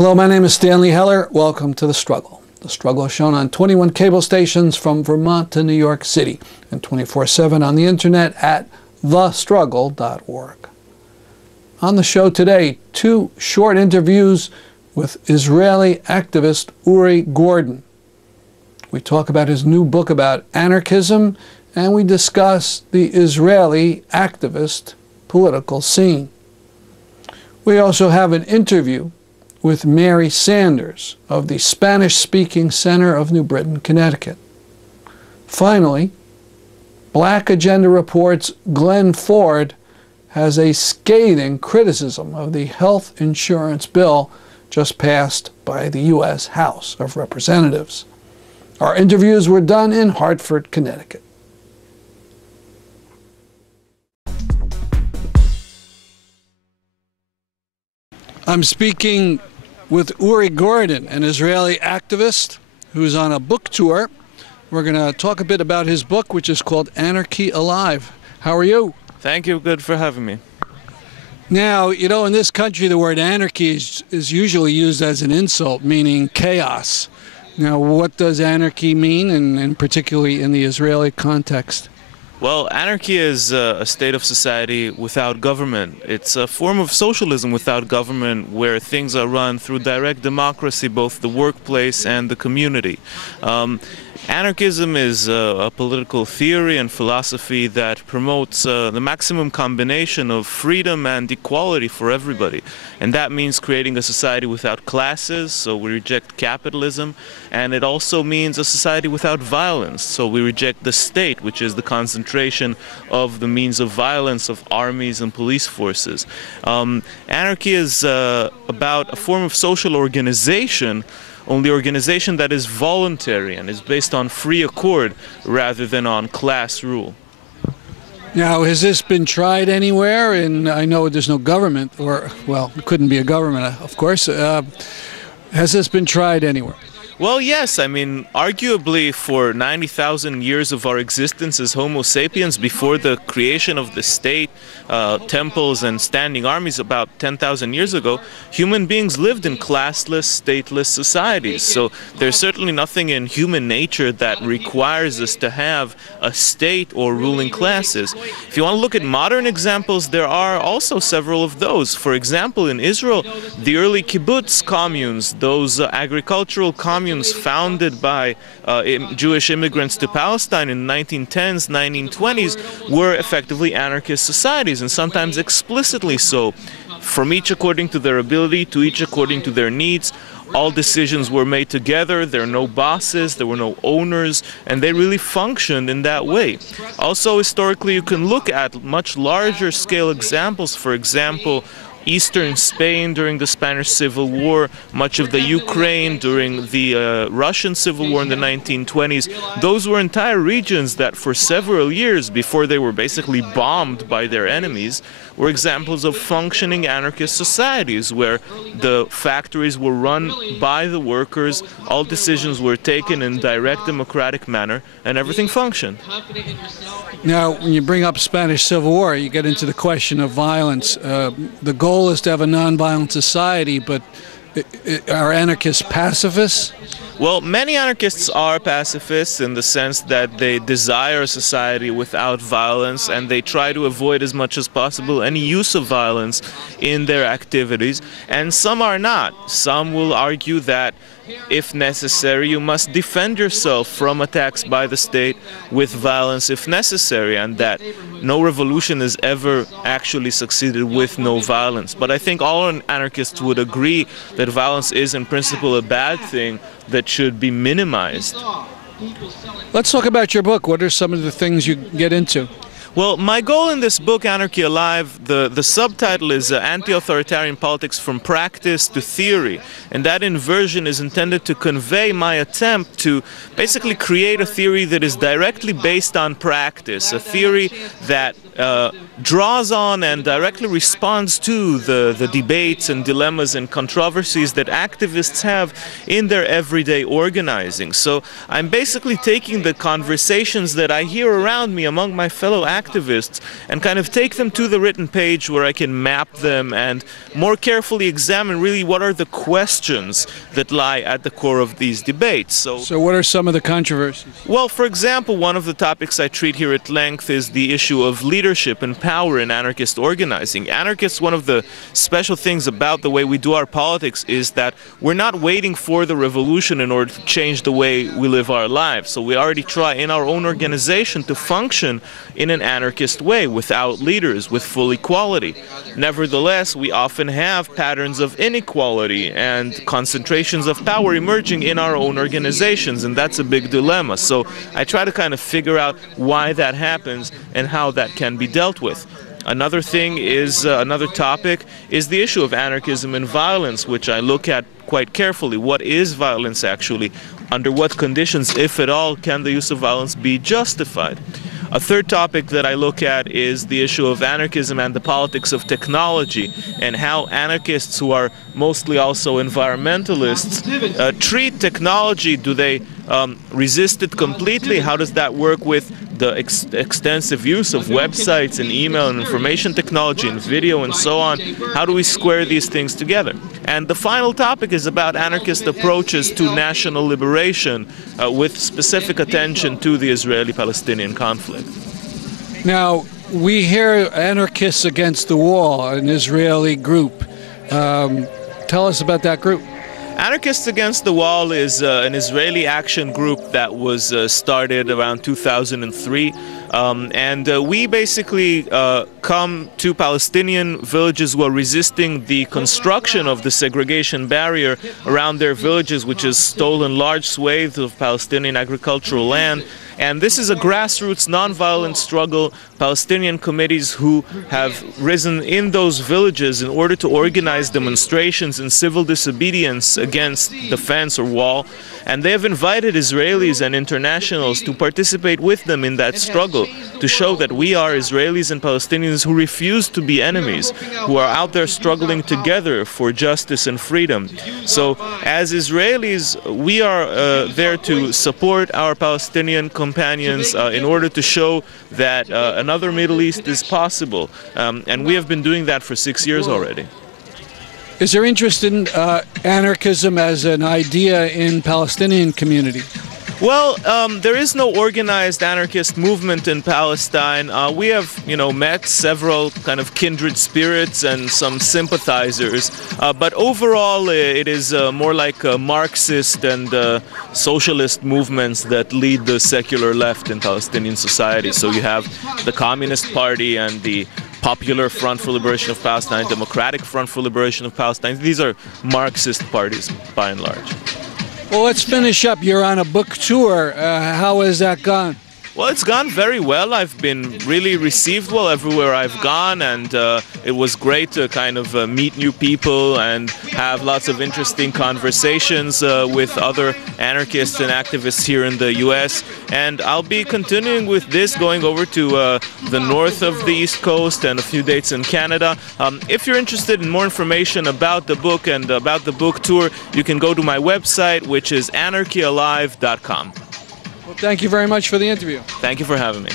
Hello, my name is Stanley Heller. Welcome to The Struggle. The Struggle is shown on 21 cable stations from Vermont to New York City and 24/7 on the internet at thestruggle.org. On the show today, two short interviews with Israeli activist Uri Gordon. We talk about his new book about anarchism, and we discuss the Israeli activist political scene. We also have an interview with Mary Sanders of the Spanish-speaking Center of New Britain, Connecticut. Finally, Black Agenda Report's Glenn Ford has a scathing criticism of the health insurance bill just passed by the U.S. House of Representatives. Our interviews were done in Hartford, Connecticut. I'm speaking with Uri Gordon, an Israeli activist who's on a book tour. We're going to talk a bit about his book, which is called Anarchism Alive. How are you? Thank you. Good for having me. Now, you know, in this country, the word anarchy is usually used as an insult, meaning chaos. Now, what does anarchy mean, and particularly in the Israeli context? Well, anarchy is a state of society without government. It's a form of socialism without government where things are run through direct democracy, both the workplace and the community. Anarchism is a political theory and philosophy that promotes the maximum combination of freedom and equality for everybody. And that means creating a society without classes, so we reject capitalism. And it also means a society without violence, so we reject the state, which is the concentration of the means of violence of armies and police forces. Anarchy is about a form of social organization, only organization that is voluntary and is based on free accord rather than on class rule. Now, has this been tried anywhere? And I know there's no government, or, well, it couldn't be a government, of course. Has this been tried anywhere? Well, yes. I mean, arguably for 90,000 years of our existence as Homo sapiens, before the creation of the state, temples and standing armies about 10,000 years ago, human beings lived in classless, stateless societies. So there's certainly nothing in human nature that requires us to have a state or ruling classes. If you want to look at modern examples, there are also several of those. For example, in Israel, the early kibbutz communes, those agricultural communes founded by Jewish immigrants to Palestine in the 1910s, 1920s, were effectively anarchist societies, and sometimes explicitly so, from each according to their ability to each according to their needs. All decisions were made together, there were no bosses, there were no owners, and they really functioned in that way. Also, historically, you can look at much larger scale examples. For example, Eastern Spain during the Spanish Civil War, much of the Ukraine during the Russian Civil War in the 1920s. Those were entire regions that for several years, before they were basically bombed by their enemies, were examples of functioning anarchist societies where the factories were run by the workers, all decisions were taken in direct democratic manner, and everything functioned. Now, when you bring up Spanish Civil War, you get into the question of violence. The goal is to have a nonviolent society, but are anarchists pacifists? Well, many anarchists are pacifists in the sense that they desire a society without violence, and they try to avoid as much as possible any use of violence in their activities. And some are not. Some will argue that if necessary, you must defend yourself from attacks by the state with violence if necessary, and that no revolution has ever actually succeeded with no violence. But I think all anarchists would agree that violence is in principle a bad thing that should be minimized. Let's talk about your book. What are some of the things you get into? Well, my goal in this book, Anarchy Alive, the subtitle is Anti-Authoritarian Politics from Practice to Theory. And that inversion is intended to convey my attempt to basically create a theory that is directly based on practice, a theory that draws on and directly responds to the debates and dilemmas and controversies that activists have in their everyday organizing. So I'm basically taking the conversations that I hear around me among my fellow activists and kind of take them to the written page where I can map them and more carefully examine really what are the questions that lie at the core of these debates. So what are some of the controversies? Well, for example, one of the topics I treat here at length is the issue of leadership and power in anarchist organizing. Anarchists, one of the special things about the way we do our politics is that we're not waiting for the revolution in order to change the way we live our lives. So we already try in our own organization to function in an anarchist way without leaders, with full equality. Nevertheless, we often have patterns of inequality and concentrations of power emerging in our own organizations, and that's a big dilemma. So I try to kind of figure out why that happens and how that can be dealt with. Another thing is, another topic is the issue of anarchism and violence, which I look at quite carefully. What is violence actually? Under what conditions, if at all, can the use of violence be justified? A third topic that I look at is the issue of anarchism and the politics of technology, and how anarchists, who are mostly also environmentalists, treat technology. Do they resist it completely? How does that work with the extensive use of websites and email and information technology and video and so on? How do we square these things together? And the final topic is about anarchist approaches to national liberation, with specific attention to the Israeli-Palestinian conflict. Now, we hear Anarchists Against the Wall, an Israeli group. Tell us about that group. Anarchists Against the Wall is an Israeli action group that was started around 2003. We basically come to Palestinian villages who are resisting the construction of the segregation barrier around their villages, which has stolen large swathes of Palestinian agricultural land. And this is a grassroots, nonviolent struggle. Palestinian committees who have risen in those villages in order to organize demonstrations and civil disobedience against the fence or wall. And they have invited Israelis and internationals to participate with them in that struggle, to show that we are Israelis and Palestinians who refuse to be enemies, who are out there struggling together for justice and freedom. So as Israelis, we are there to support our Palestinian companions in order to show that another Middle East is possible. And we have been doing that for 6 years already. Is there interest in anarchism as an idea in Palestinian community? Well, there is no organized anarchist movement in Palestine. We have, met several kind of kindred spirits and some sympathizers. But overall, it is more like Marxist and socialist movements that lead the secular left in Palestinian society. So you have the Communist Party and the Popular Front for Liberation of Palestine, Democratic Front for Liberation of Palestine. These are Marxist parties, by and large. Well, let's finish up. You're on a book tour. How has that gone? Well, it's gone very well. I've been really received well everywhere I've gone, and it was great to kind of meet new people and have lots of interesting conversations with other anarchists and activists here in the U.S. And I'll be continuing with this, going over to the north of the East Coast and a few dates in Canada. If you're interested in more information about the book and about the book tour, you can go to my website, which is anarchyalive.com. Well, thank you very much for the interview. Thank you for having me.